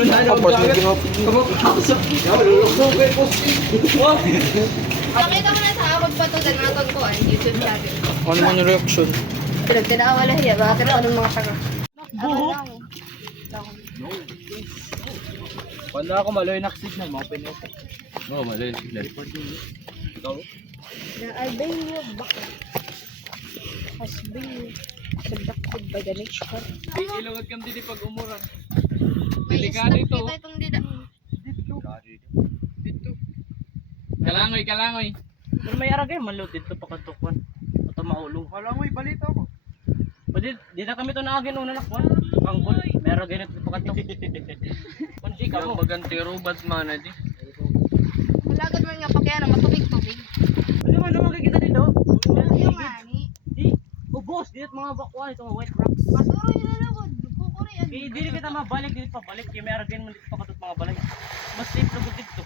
Nakita mo na sa abot pa ito, danaton ko, YouTube channel. Ano man yung reaction? Pinagtinawala niya, bakit anong mga taga? Wala ako maloy na signal, mga pinuto. Oo, maloy na signal. Ikaw? Na-albay niya, baka. Hasbay, conducted by the nature. Ilawad kang dili pag umuran. Delikado ito. Kita itong dida. Dito. Kalangoy, kalangoy. Pero may aragay, malod dito pa katukwan. Ito maulong. Kalangoy, balita ako. Pwede, di na kami ito naagin nung nanakwan. Angkol, may aragay na dito pa katuk. Kunsi ka mo. Maganti robot man na di. Malagad mo nga pa kaya na matubig-tubig. Ano man lumagay kita dito? Ayaw nga ni. Di, ubos, dito mga bakwan, ito mga white rocks. Maduro yun na lang, kukuri. Eh, di rin kita mabalik, dito pa balik. Kaya may aragay mo dito pa katuk mga balik. Mas safe na dito.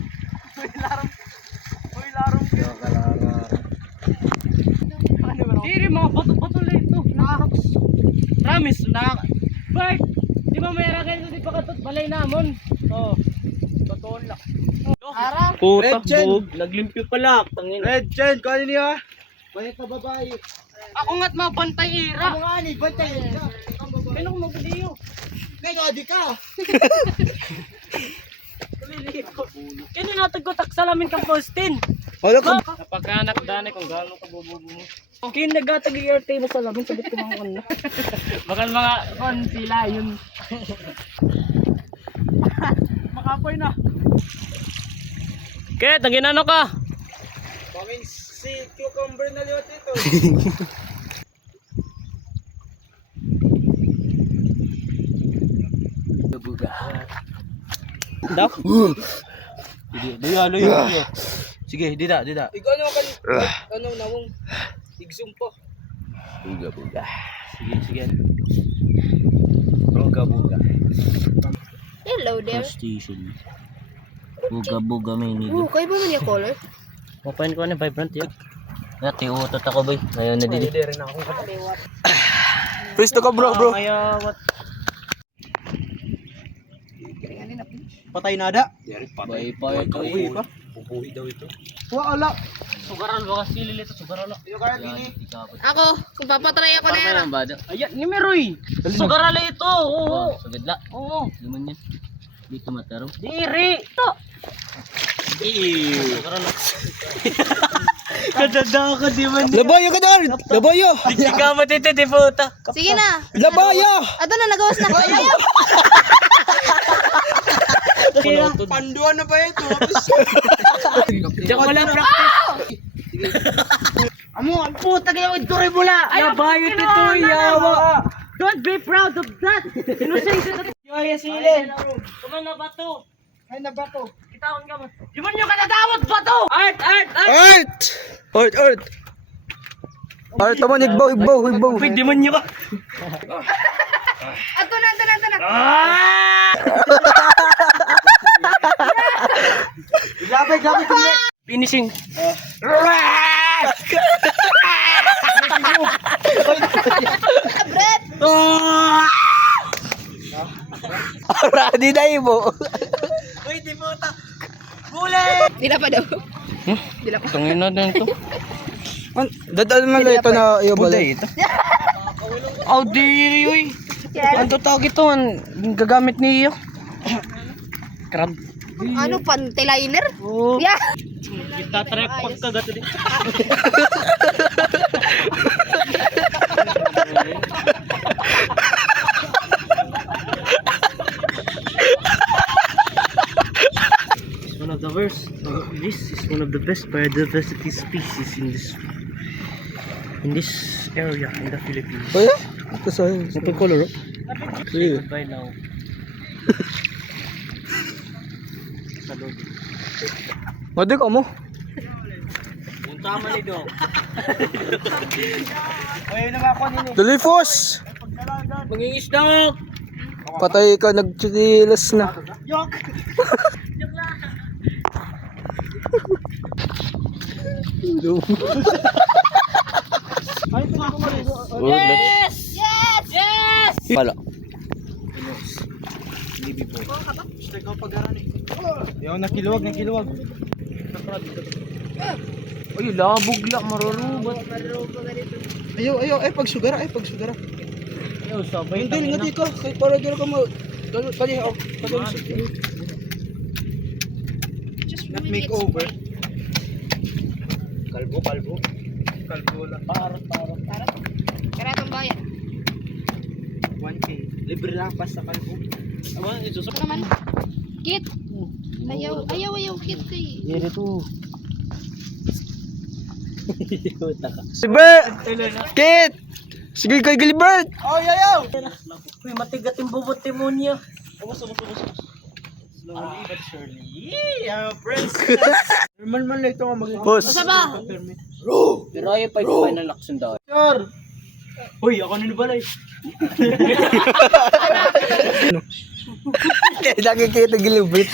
Uy, larong ka. Diri, mga bato-bato lang ito. Nakakaks. Promise, Bart, di ba may aragay dito pa katuk balay namon? Oo. Bato lang. Araw. Putak bug, naglimpyo pala. Tangin. Red Chen, kung ano niya? May kababae. Ako nga't mabantay ira. Mga ani, bantay ka. Kailan ko magkadiyo? Kaya di ka. Kaya natagkotak sa lamin kang postin. Wala ka. Napagkanak dani kung gano'ng kabububo mo. Kaya nagatag-ERT mo sa lamin, sabit ko mga kanna. Bakal mga kon sila yun. Makapoy na. Kaya, tagin ano ka? Kaming si cucumber na liwat ito. Dak? Luyo. Sige, dida. Ikaw ano kan ano nawong igsum pa. Buga. Sige. Buga. Hello there. Station. Buga may nili. Kayo ba man yung color? Mapain ko na vibrant yan. Ngati utot ako boy. Ngayon na dili. Hindi rin ako. Pwesto ka bro. Kaya what? Patay nada. Patay pa ito eh. Pupuhi daw ito. Wala. Sugaral baka silil ito. Sugaral ako. Iyo kaya gini. Ako, kung papatry ako na yan. Ayan, ni Meroy. Sugaral ito. Oo. Sugadla. Oo. Naman yan. Dito mataro. Diri. Ito. Sugaral ako. Kadada ka di man. Labayo ka doon! Labayo! Hindi ka matiti di puta. Sige na. Labayo! Ato na, nagawas na. Ayaw. Panduan na ba ito? Diyan ko lang practice. Amo, ang puta kayo, idure mo la. Yabayo ito, yawa. Don't be proud of that. Inusin ito. Yoya sile. Kuman na ba to? Ay na ba to? Kitaon ka mo. Di man nyo katadawat ba to? Art. Art! Art naman, igbaw. Pwede man nyo ka. Ato na. Grabe. Finishing. Brett. Ready na ibo. Uy, di puta. Gulay. Dila pa daw. Dila pa. Tangin na din to. Dadal man lang ito na iyo balay. Oh, diri, uy. Ano tawag ito? Ang gagamit niyo? Crab. Ano, panty-liner? Oh. Yeah. Itatrek pagkagat din. One of the worst. This is one of the best biodiversity species in this area in the Philippines. Oh yeah? Ito sa'yo. Open color. Sige. Goodbye now. Salud. Madi ka mo. Yung tama ni Dok. Ayun na ako nini. Dalifos! Mangingisdok! Patay ka, nagchikilas na. Yes! Yes! Yes! Wala. Ayaw, nakiluwag. Uy, labog lang, marurubat. Ayaw, ay pagsugara. Ayaw, sabay Hindi, ngati ka. Kaya para dito ka mo. Kali, Just Not minutes. makeover. Kalbo. Kalbo lang. Parot. Karatong bayan. 1K. Libre lang pas sa kalbo. Ito naman. Kit. Ayaw, kit kay. Dito to. Si Bert! Kit! Sige kay Gilbert! Uy, matigat yung bubot demonya. Slowly but surely. Yeah, friends. Man lang ito nga mag- Boss! Basta ba? Pero ayaw pa ito na lakson daw. Sure! Uy, ako na balay. Nakikita Gilbert.